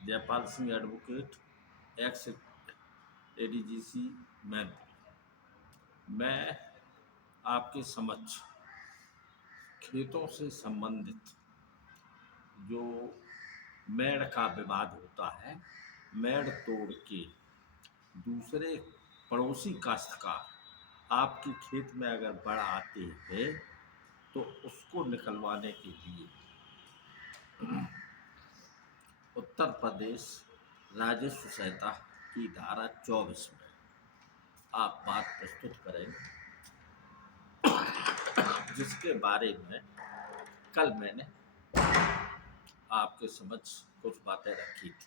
Jaipal Singh advocate, x ADGC Mainpuri. मैं आपके समक्ष खेतों से संबंधित जो मेड़ का विवाद होता है, मेड़ तोड़ के दूसरे पड़ोसी काश्तकार आपके खेत में अगर बाढ़ आते हैं तो उसको निकलवाने के लिए उत्तर प्रदेश राजस्व संहिता की धारा 24 में आप बात प्रस्तुत करें, जिसके बारे में कल मैंने आपके समक्ष कुछ बातें रखी थी।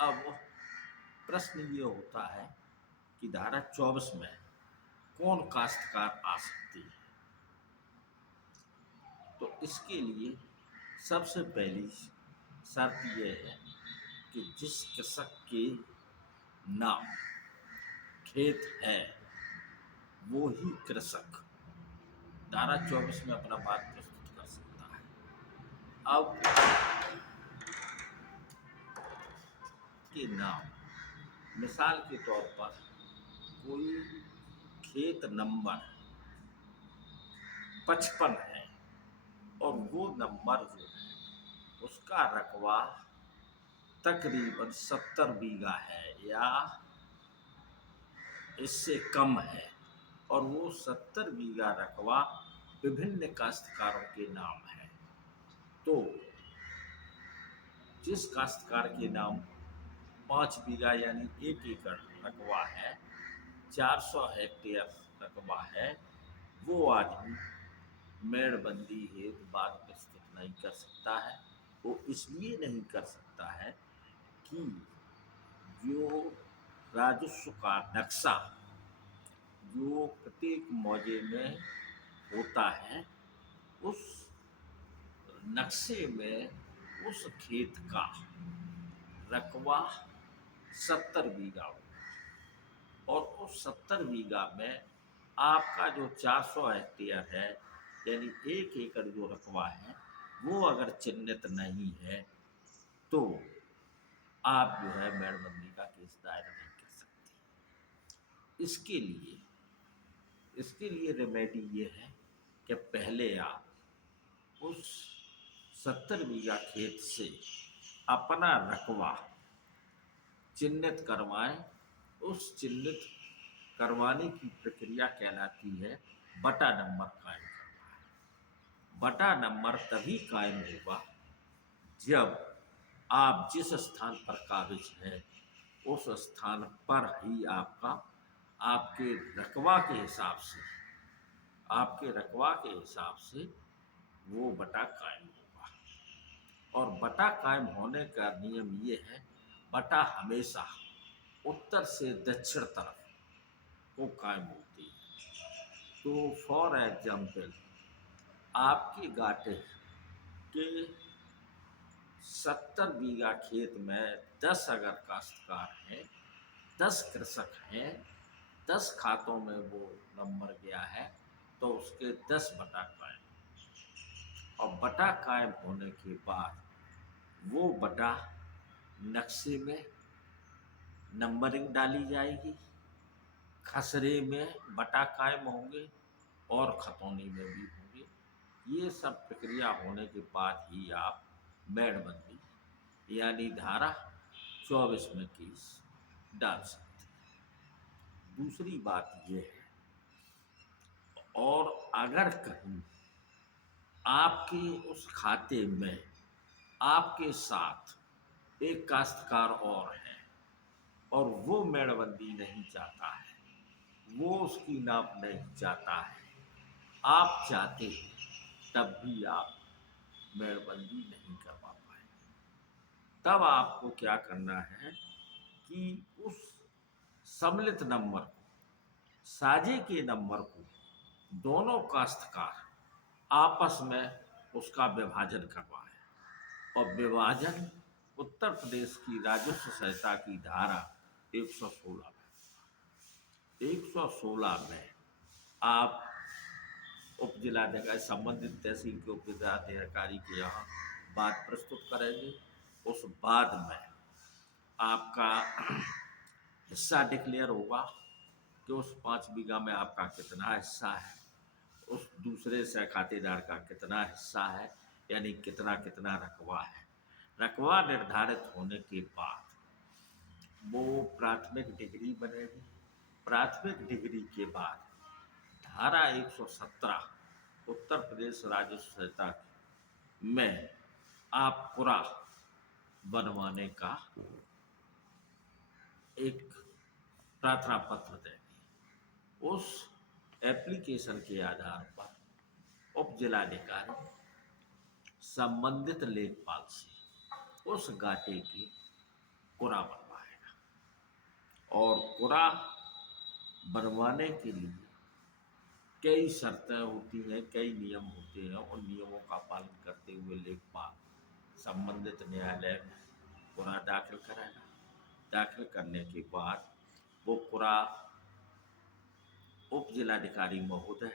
अब प्रश्न ये होता है कि धारा 24 में कौन काश्तकार आ सकती है। तो इसके लिए सबसे पहली शर्त यह है कि जिस कृषक के नाम खेत है वो ही कृषक धारा 24 में अपना बात प्रस्तुत कर सकता है। अब के नाम मिसाल के तौर पर कोई खेत नंबर 55 है और वो नंबर जो है उसका रकबा तकरीबन 70 बीघा है या इससे कम है, और वो 70 बीघा रकबा विभिन्न काश्तकारों के नाम है, तो जिस काश्तकार के नाम 5 बीघा यानी 1 एकड़ रकबा है, 400 हेक्टेयर रकबा है, वो आदमी मेड़बंदी हेतु बात प्रस्तुत नहीं कर सकता है। वो इसलिए नहीं कर सकता है कि जो राजस्व का नक्शा जो प्रत्येक मौजे में होता है, उस नक्शे में उस खेत का रकबा 70 बीघा हो, और उस 70 बीघा में आपका जो 400 हेक्टेयर है यानी 1 एकड़ जो रकबा है वो अगर चिन्हित नहीं है तो आप जो है मेड़बंदी का केस दायर नहीं कर सकते। इसके लिए रेमेडी ये है कि पहले आप उस 70 बीघा खेत से अपना रकबा चिन्हित करवाएं। उस चिन्हित करवाने की प्रक्रिया कहलाती है बटा नंबर कायम करना। बटा नंबर तभी कायम होगा जब आप जिस स्थान पर काबिज हैं उस स्थान पर ही आपके रकबा के हिसाब से वो बटा कायम होगा। और बटा कायम होने का नियम ये है, बटा हमेशा उत्तर से दक्षिण तरफ वो कायम होती है। तो फॉर एग्जाम्पल आपके गाटे के 70 बीघा खेत में 10 अगर काश्तकार हैं, 10 कृषक हैं, 10 खातों में वो नंबर गया है, तो उसके 10 बटा कायम। और बटा कायम होने के बाद वो बटा नक्शे में नंबरिंग डाली जाएगी, खसरे में बटा कायम होंगे और खतौनी में भी होंगे। ये सब प्रक्रिया होने के बाद ही आप मेड़बंदी यानी धारा 24 में केस डाल सकते हैं। दूसरी बात ये है, और अगर कहीं आपके उस खाते में आपके साथ एक काश्तकार और है और वो मेड़बंदी नहीं चाहता है, वो उसकी नाप नहीं चाहता है, आप चाहते हैं, तब भी आप मेड़बंदी नहीं करवा पाएंगे। तब आपको क्या करना है कि उस सम्मिलित नंबर को, साझे के नंबर को दोनों काश्तकार आपस में उसका विभाजन करवाएं। और विभाजन उत्तर प्रदेश की राजस्व संहिता की धारा 116 में आप उप जिलाधिकारी संबंधित तहसील के उप जिलाधिकारी के यहाँ बात प्रस्तुत करेंगे। उस बाद में आपका हिस्सा डिक्लेयर होगा कि उस 5 बीघा में आपका कितना हिस्सा है, उस दूसरे से खातेदार का कितना हिस्सा है, यानी कितना कितना रकबा है। रकबा निर्धारित होने के बाद वो प्राथमिक डिग्री बनेगी। प्राथमिक डिग्री के बाद धारा 117 उत्तर प्रदेश राजस्व संहिता में आप पूरा बनवाने का एक प्रार्थना पत्र देंगे। उस एप्लीकेशन के आधार पर उप जिलाधिकारी संबंधित लेखपाल से उस घाटे की कुरा बनवाएगा और कुरा बनवाने के लिए कई शर्तें होती हैं, कई नियम होते हैं। उन नियमों का पालन करते हुए लेखपाल संबंधित न्यायालय में कुरा दाखिल कराएगा। दाखिल करने के बाद वो कुरा उप जिलाधिकारी महोदय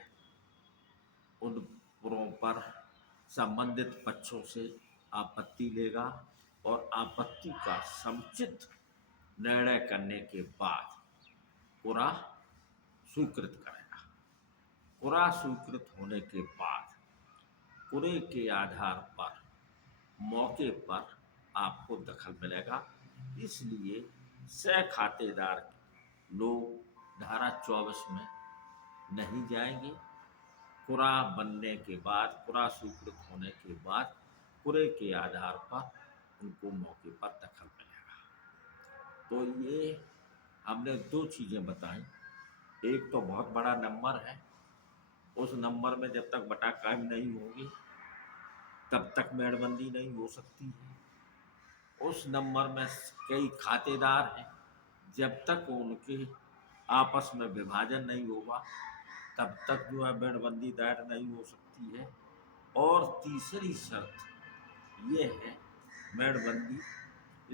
उन पुरों पर संबंधित पक्षों से आपत्ति लेगा और आपत्ति का समुचित निर्णय करने के बाद कुरा स्वीकृत करेगा। कुरा स्वीकृत होने के बाद कुरे के आधार पर मौके पर आपको दखल मिलेगा। इसलिए सह खातेदार लोग धारा 24 में नहीं जाएंगे। कुरा बनने के बाद, कुरा स्वीकृत होने के बाद कुरे के आधार पर उनको मौके पर दखल मिलेगा। तो ये हमने 2 चीज़ें बताई। एक तो बहुत बड़ा नंबर है, उस नंबर में जब तक बटा कायम नहीं होगी तब तक मेड़बंदी नहीं हो सकती है। उस नंबर में कई खातेदार हैं, जब तक उनके आपस में विभाजन नहीं होगा तब तक जो है मेड़बंदी दायर नहीं हो सकती है। और तीसरी शर्त ये है, मेड़बंदी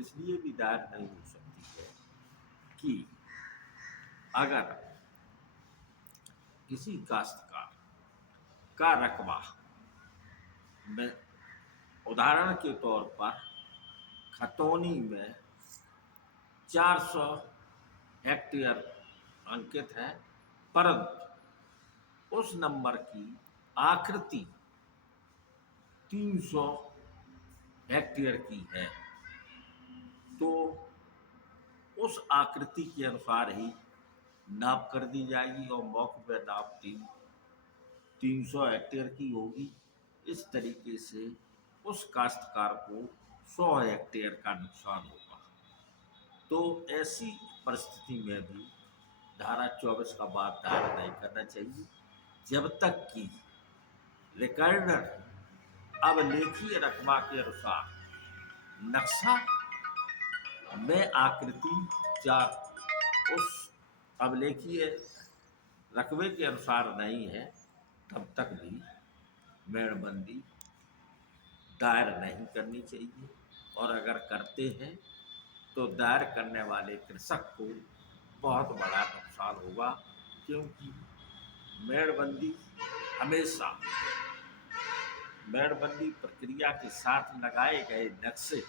इसलिए भी दायर नहीं हो सकती है कि अगर किसी काश्तकार का रकबा में, उदाहरण के तौर पर खतौनी में 400 हेक्टेयर अंकित है, परंतु उस नंबर की आकृति 300 हेक्टेयर की है, तो उस आकृति के अनुसार ही नाप कर दी जाएगी और मौके पर नाप 300 हेक्टेयर की होगी। इस तरीके से उस काश्तकार को 100 हेक्टेयर का नुकसान होगा। तो ऐसी परिस्थिति में भी धारा 24 का बात दायर नहीं करना चाहिए जब तक कि रिकॉर्डर अभिलेखीय रकबा के अनुसार नक्शा में आकृति या उस अभिलेखीय रकबे के अनुसार नहीं है, तब तक भी मेड़बंदी दायर नहीं करनी चाहिए। और अगर करते हैं तो दायर करने वाले कृषक को बहुत बड़ा नुकसान होगा, क्योंकि मेड़बंदी हमेशा मेड़बंदी प्रक्रिया के साथ लगाए गए नक्शे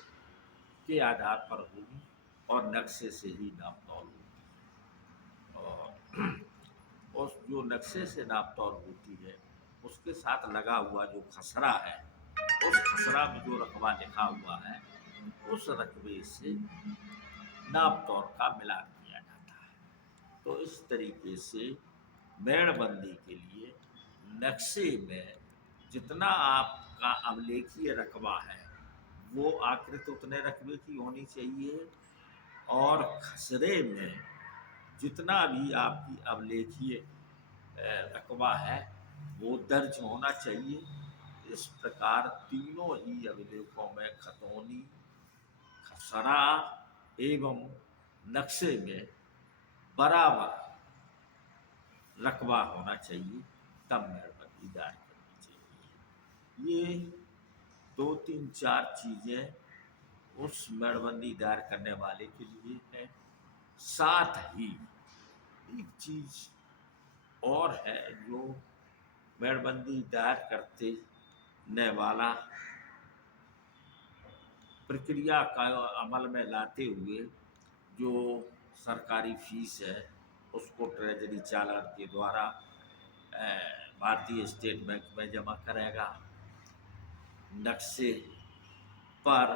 के आधार पर होगी और नक्शे से ही नाप तौल होगी। और उस जो नक्शे से नाप तौल होती है उसके साथ लगा हुआ जो खसरा है, उस खसरा में जो रकबा लिखा हुआ है उस रकबे से नाप तौल का मिलान किया जाता है। तो इस तरीके से मेड़बंदी के लिए नक्शे में जितना आपका अभिलेखीय रकबा है वो आकृति उतने रकबे की होनी चाहिए, और खसरे में जितना भी आपकी अभिलेखीय रकबा है वो दर्ज होना चाहिए। इस प्रकार तीनों ही अभिलेखों में खतौनी, खसरा एवं नक्शे में बराबर रकबा होना चाहिए, तब मेड़बंदी दायर करनी चाहिए। ये 2-3-4 चीज़ें उस मेड़बंदी दायर करने वाले के लिए है। साथ ही एक चीज़ और है जो मेड़बंदी दायर करने वाला प्रक्रिया का अमल में लाते हुए जो सरकारी फीस है उसको ट्रेजरी चालान के द्वारा भारतीय स्टेट बैंक में जमा करेगा। नक्शे पर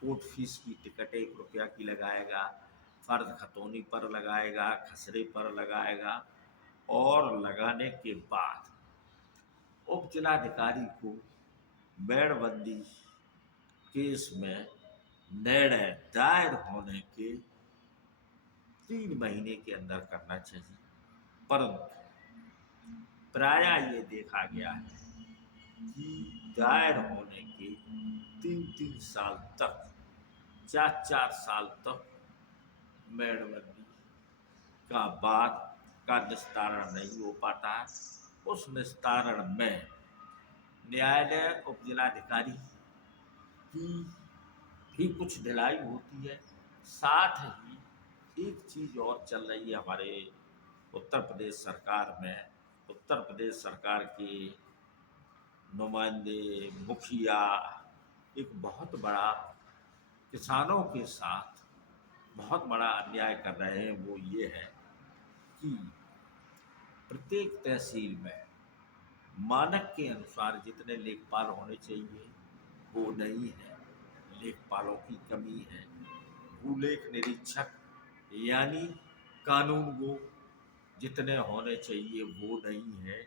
कोर्ट फीस की टिकट 1 रुपया की लगाएगा, फर्द खतौनी पर लगाएगा, खसरे पर लगाएगा, और लगाने के बाद उप जिलाधिकारी को मेड़बंदी केस में निर्णय दायर होने के 3 महीने के अंदर करना चाहिए। परंतु प्रायः ये देखा गया है कि दायर होने के 3-3 साल तक, 4-4 साल तक मेड़बंदी का बाद का निस्तारण नहीं हो पाता है। उस निस्तारण में न्यायालय उप जिलाधिकारी की भी कुछ ढिलाई होती है। साथ ही एक चीज और चल रही है हमारे उत्तर प्रदेश सरकार में। उत्तर प्रदेश सरकार के नुमाइंदे, मुखिया एक बहुत बड़ा किसानों के साथ बहुत बड़ा अन्याय कर रहे हैं। वो ये है कि प्रत्येक तहसील में मानक के अनुसार जितने लेखपाल होने चाहिए वो नहीं है। लेखपालों की कमी है। भूलेख निरीक्षक यानी कानून वो जितने होने चाहिए वो नहीं है।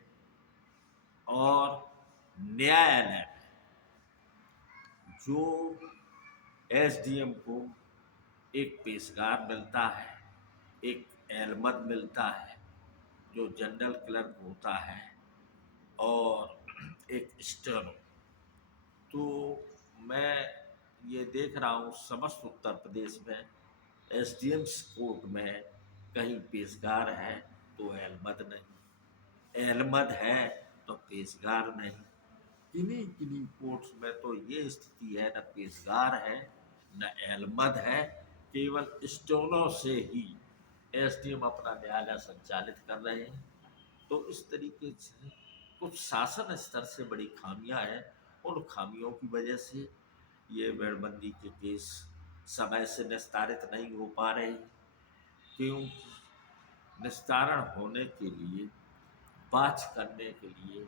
और न्यायालय जो एसडीएम को एक पेशकार मिलता है, एक एलमद मिलता है जो जनरल क्लर्क होता है, और एक स्टेनो। तो मैं ये देख रहा हूँ समस्त उत्तर प्रदेश में एसडीएम्स कोर्ट में कहीं पेशकार है तो एलमद नहीं, एलमद है तो पेशकार नहीं। किन्हीं किन्हीं कोर्ट्स में तो ये स्थिति है, न पेशकार है न एलमद है, केवल स्टोनों से ही एसडीएम अपना न्यायालय संचालित कर रहे हैं। तो इस तरीके से कुछ शासन स्तर से बड़ी खामियां हैं। उन खामियों की वजह से ये मेड़बंदी के केस समय से निस्तारित नहीं हो पा रहे, क्योंकि निस्तारण होने के लिए, बात करने के लिए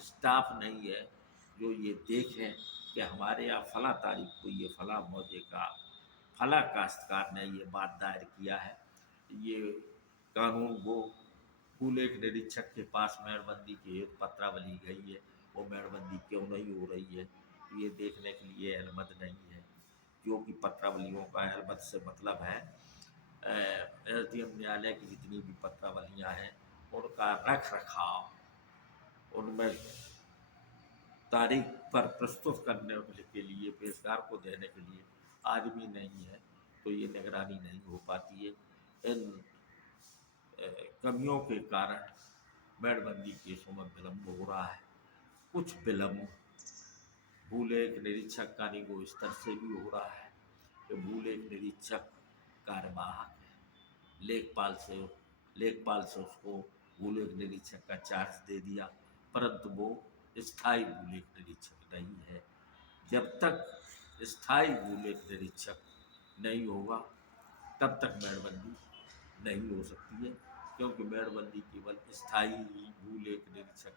स्टाफ नहीं है जो ये देखें कि हमारे यहाँ फला तारीख को ये फला मौजे का फला काश्तकार ने ये बात दायर किया है, ये कानून वो भूलेख निरीक्षक के पास मेड़बंदी की एक पत्रावली गई है, वो मेड़बंदी क्यों नहीं हो रही है, ये देखने के लिए एलमद नहीं है। जो कि पत्रावलियों का एलमद से मतलब है एसडीएम न्यायालय की जितनी भी पत्रावलियाँ हैं उनका रख रखाव, उनमें तारीख पर प्रस्तुत करने के लिए, पेशकार को देने के लिए आदमी नहीं है, तो ये निगरानी नहीं हो पाती है। इन कमियों के कारण मेड़बंदी केसों में विलम्ब हो रहा है। कुछ विलम्ब भूलेख निरीक्षक का निगो स्तर से भी हो रहा है कि भूलेख निरीक्षक कार्यवाहक है, लेखपाल से उसको भूलेख निरीक्षक का चार्ज दे दिया, परंतु वो स्थायी भूलेख निरीक्षक नहीं है। जब तक स्थायी भूलेख निरीक्षक नहीं होगा तब तक मेड़बंदी नहीं हो सकती है, क्योंकि मेड़बंदी केवल स्थायी ही भूलेख निरीक्षक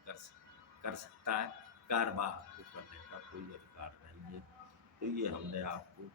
कर सकता है, कार्यवाहक को करने का कोई अधिकार नहीं है। तो ये हमने आपको